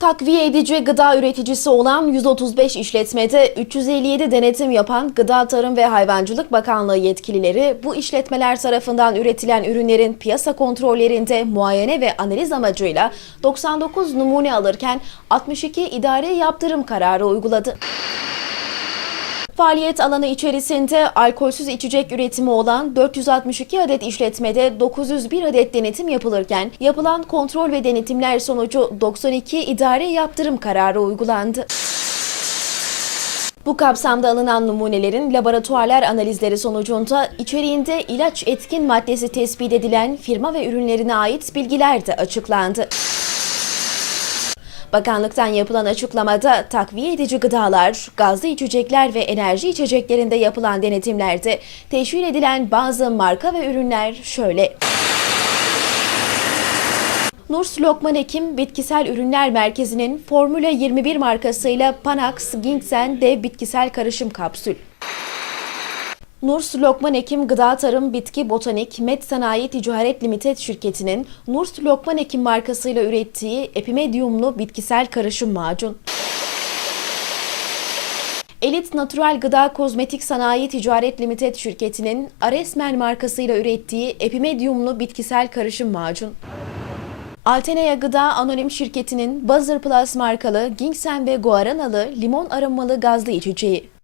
Takviye edici gıda üreticisi olan 135 işletmede 357 denetim yapan Gıda Tarım ve Hayvancılık Bakanlığı yetkilileri bu işletmeler tarafından üretilen ürünlerin piyasa kontrollerinde muayene ve analiz amacıyla 99 numune alırken 62 idari yaptırım kararı uyguladı. Faaliyet alanı içerisinde alkolsüz içecek üretimi olan 462 adet işletmede 901 adet denetim yapılırken yapılan kontrol ve denetimler sonucu 92 idari yaptırım kararı uygulandı. Bu kapsamda alınan numunelerin laboratuvarlar analizleri sonucunda içeriğinde ilaç etkin maddesi tespit edilen firma ve ürünlerine ait bilgiler de açıklandı. Bakanlıktan yapılan açıklamada takviye edici gıdalar, gazlı içecekler ve enerji içeceklerinde yapılan denetimlerde teşhir edilen bazı marka ve ürünler şöyle. Nurs Lokman Ekim Bitkisel Ürünler Merkezi'nin Formula 21 markasıyla Panax Ginseng D bitkisel karışım kapsül. Nurs Lokman Ekim Gıda Tarım Bitki Botanik Met Sanayi Ticaret Limited şirketinin Nurs Lokman Ekim markasıyla ürettiği epimediumlu bitkisel karışım macun. Elit Natural Gıda Kozmetik Sanayi Ticaret Limited şirketinin Aresmen markasıyla ürettiği epimediumlu bitkisel karışım macun. Altenea Gıda Anonim şirketinin Buzzer Plus markalı ginseng ve guaranalı limon aromalı gazlı içeceği.